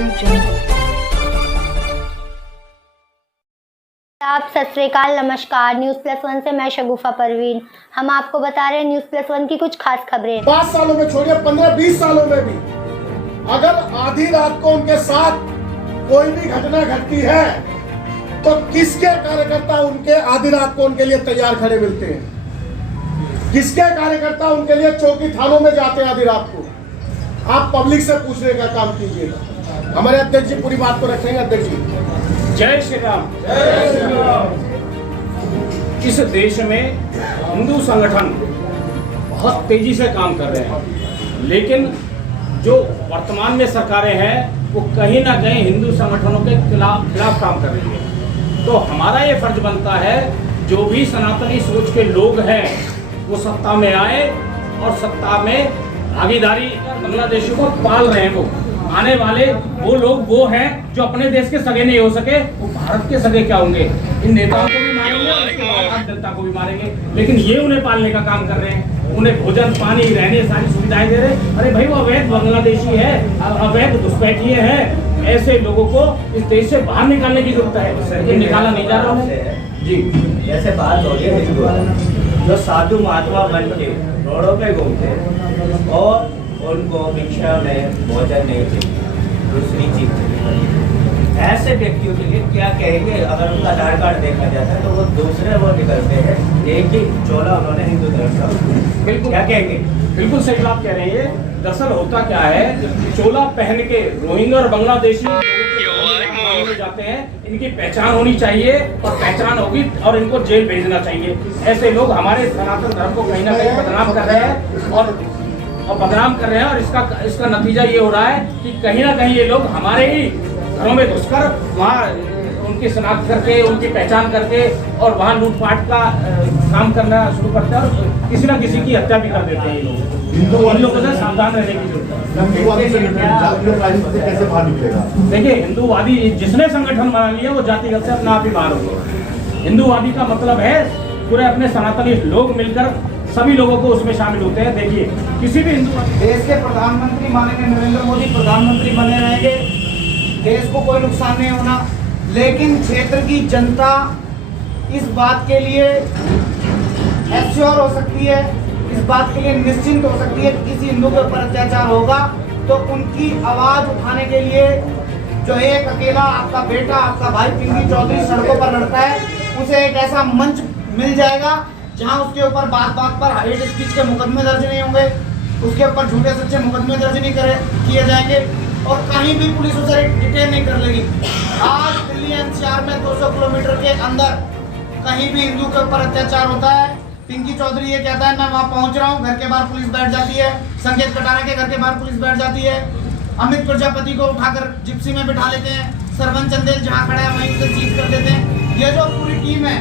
सत श्री अकाल, नमस्कार। न्यूज़ प्लस वन से मैं शगुफा परवीन। हम आपको बता रहे हैं न्यूज़ प्लस वन की कुछ खास खबरें। 5 सालों में छोड़िए, 15-20 सालों में भी अगर आधी रात को उनके साथ कोई भी घटना घटती है तो किसके कार्यकर्ता उनके आधी रात को उनके लिए तैयार खड़े मिलते हैं? किसके कार्यकर्ता उनके लिए चौकी थानों में जाते हैं आधी रात को? आप पब्लिक से पूछने का काम कीजिएगा। हमारे अध्यक्ष जी पूरी बात को रखेंगे। अध्यक्ष जी, जय श्री राम। जय श्री राम। इस देश में हिंदू संगठन बहुत तेजी से काम कर रहे हैं, लेकिन जो वर्तमान में सरकारें हैं वो कहीं ना कहीं हिंदू संगठनों के खिलाफ काम कर रही है। तो हमारा ये फर्ज बनता है, जो भी सनातनी सोच के लोग हैं वो सत्ता में आए और सत्ता में भागीदारी बांग्लादेशियों को पाल रहे हैं। वो आने वाले वो लोग वो हैं जो अपने देश के सगे नहीं हो सके, वो भारत के सगे क्या होंगे? इन नेताओं को भी मारेंगे और जनता को भी मारेंगे, लेकिन ये उन्हें पालने का काम कर रहे हैं। उन्हें भोजन, पानी, रहने सारी सुविधाएं दे रहे हैं। अरे भाई, वो अवैध बांग्लादेशी है, अवैध घुसपैठिए हैं। ऐसे लोगों को इस देश से बाहर निकालने की जरूरत है। ये निकाला नहीं जा रहा है जी। जैसे बात हो रही है हिंदू जो साधु महात्मा बन के रोडों पे घूमते और उनको भिक्षा में भोजन नहीं चाहिए, दूसरी चीज ऐसे व्यक्तियों के लिए क्या कहेंगे? अगर उनका आधार कार्ड देखा जाता है तो वो दूसरे वो निकलते हैं, एक ही चोला उन्होंने हिंदू धर्म का। बिल्कुल, क्या कहेंगे? बिल्कुल सही बात कह रहे हैं। दरअसल होता क्या है, चोला पहन के रोहिंग्या और बांग्लादेशी जाते हैं, इनकी पहचान होनी चाहिए और पहचान होगी और इनको जेल भेजना चाहिए। ऐसे लोग हमारे सनातन धर्म को कहीं ना कहीं बदनाम कर रहे हैं और बदनाम कर रहे हैं, और इसका नतीजा ये हो रहा है कि कहीं ना कहीं ये लोग हमारे ही घरों में घुसकर वहाँ उनकी शनाख्त करके, उनकी पहचान करके और वहाँ लूटपाट का काम करना शुरू करते हैं और किसी न किसी की हत्या भी कर देते हैं। ये लोग, इन लोगों से सावधान रहने की जरूरत है। देखिए, हिंदूवादी जिसने संगठन बना लिया वो जातिगत से अपना आप ही बाहर हो गया। हिंदूवादी का मतलब है पूरे अपने सनातनी लोग मिलकर सभी लोगों को उसमें शामिल होते हैं। देखिए, किसी भी हिंदू देश के प्रधानमंत्री माननीय नरेंद्र मोदी प्रधानमंत्री बने रहेंगे, देश को कोई नुकसान नहीं होना, लेकिन क्षेत्र की जनता इस बात के लिए एश्योर हो सकती है, इस बात के लिए निश्चिंत हो सकती है कि किसी हिंदू के ऊपर अत्याचार होगा तो उनकी आवाज उठाने के लिए जो एक अकेला आपका बेटा, आपका भाई पिंकी चौधरी सड़कों पर लड़ता है, उसे एक ऐसा मंच मिल जाएगा जहां उसके ऊपर बात बात पर हेट स्पीच के मुकदमे दर्ज नहीं होंगे, उसके ऊपर झूठे सच्चे मुकदमे दर्ज नहीं किए जाएंगे और कहीं भी पुलिस उसे डिटेन नहीं कर लेगी। आज दिल्ली एनसीआर में 200 किलोमीटर के अंदर कहीं भी हिंदू के ऊपर अत्याचार होता है, पिंकी चौधरी ये कहता है मैं वहां पहुंच रहा हूं, घर के बाहर पुलिस बैठ जाती है। संकेत कटारा के घर के बाहर पुलिस बैठ जाती है। अमित प्रजापति को उठाकर जिप्सी में बिठा लेते हैं। सरवन चंदेल जहां खड़ा है वहीं से सीज कर देते हैं। ये जो पूरी टीम है,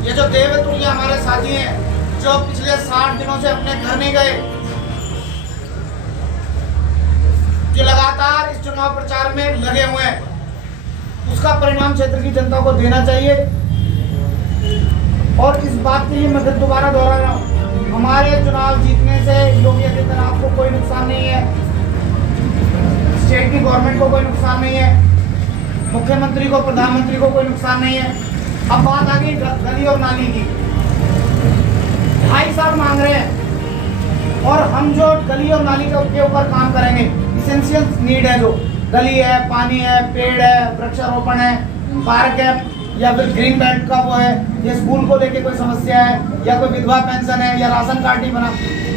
ये जो देवतुल्य हमारे साथी हैं, जो पिछले 60 दिनों से अपने घर नहीं गए, जो लगातार इस चुनाव प्रचार में लगे हुए हैं, उसका परिणाम क्षेत्र की जनता को देना चाहिए। और इस बात के लिए मैं दोबारा दोहरा रहा हूँ, हमारे चुनाव जीतने से योगी आदित्यनाथ को कोई नुकसान नहीं है, स्टेट की गवर्नमेंट को कोई नुकसान नहीं है, मुख्यमंत्री को, प्रधानमंत्री को कोई नुकसान नहीं है। अब बात आ गई गली और नाली की। 2.5 साल मांग रहे हैं और हम जो गली और नाली के ऊपर काम करेंगे, इसेंशियल नीड है, जो गली है, पानी है, पेड़ है, वृक्षारोपण है, पार्क है, या फिर ग्रीन बेल्ट का वो है, या स्कूल को लेके कोई समस्या है, या कोई विधवा पेंशन है, या राशन कार्ड नहीं बना,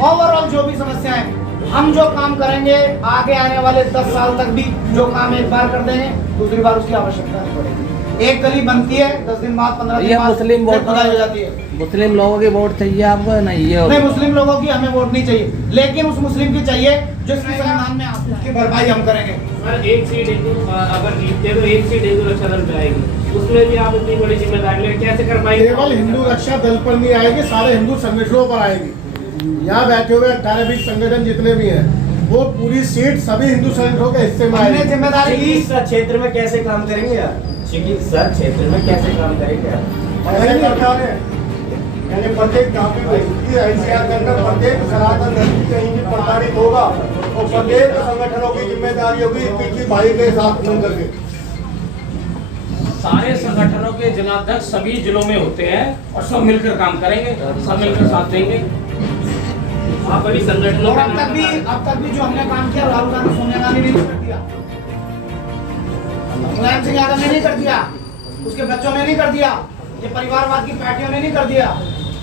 ओवरऑल जो भी समस्या है, हम जो काम करेंगे आगे आने वाले 10 साल तक भी जो काम एक बार कर देंगे, दूसरी बार उसकी आवश्यकता नहीं पड़ेगी। एक गली बनती है, 10 दिन बाद, 15 दिन बाद मुस्लिम वोट हो जाती है। मुस्लिम लोगों की वोट चाहिए आपको? नहीं, मुस्लिम लोगों की हमें वोट नहीं चाहिए, लेकिन उस मुस्लिम की चाहिए जो इसके संविधान में उसकी भरपाई हम करेंगे। सर, एक सीट अगर जीतते तो एक सीट हिंदू रक्षा दल पे आएगी, उसमें भी आप इतनी बड़ी जिम्मेदारी लेकर कैसे कर पाएंगे? केवल हिंदू रक्षा दल पर नहीं आएगी, सारे हिंदू संगठनों पर आएगी। यहाँ बैठे हुए 18-20 संगठन जितने भी हैं, वो पूरी सीट सभी हिंदू संगठनों के हिस्से में आएगी। जिम्मेदारी चिकित्सा क्षेत्र में कैसे काम करेंगे आप? चिकित्सा क्षेत्र में कैसे काम करेंगे आप? प्रत्येक गाँव में एनसीआर के अंदर प्रत्येक सनातन धर्म कहीं भी प्रताड़ित होगा और प्रत्येक संगठनों की जिम्मेदारी होगी पीछे भाई के साथ मिलकर के। सारे संगठनों के जिलाध्यक्ष सभी जिलों में होते हैं और सब मिलकर काम करेंगे, सब मिलकर साथ देंगे। आप अभी संगठनों और का अब तक भी जो हमने काम किया राहुल गांधी सोनिया गांधी ने नहीं कर दिया, मुलायम सिंह यादव ने नहीं कर दिया, उसके बच्चों ने नहीं कर दिया, ये परिवारवाद की पार्टियों ने नहीं कर दिया।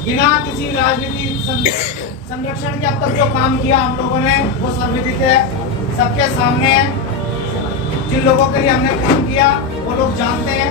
बिना किसी राजनीति संरक्षण के अब तक जो काम किया हम लोगों ने वो सर्वविदित है, सबके सामने है। जिन लोगों के लिए हमने काम किया वो लोग जानते हैं।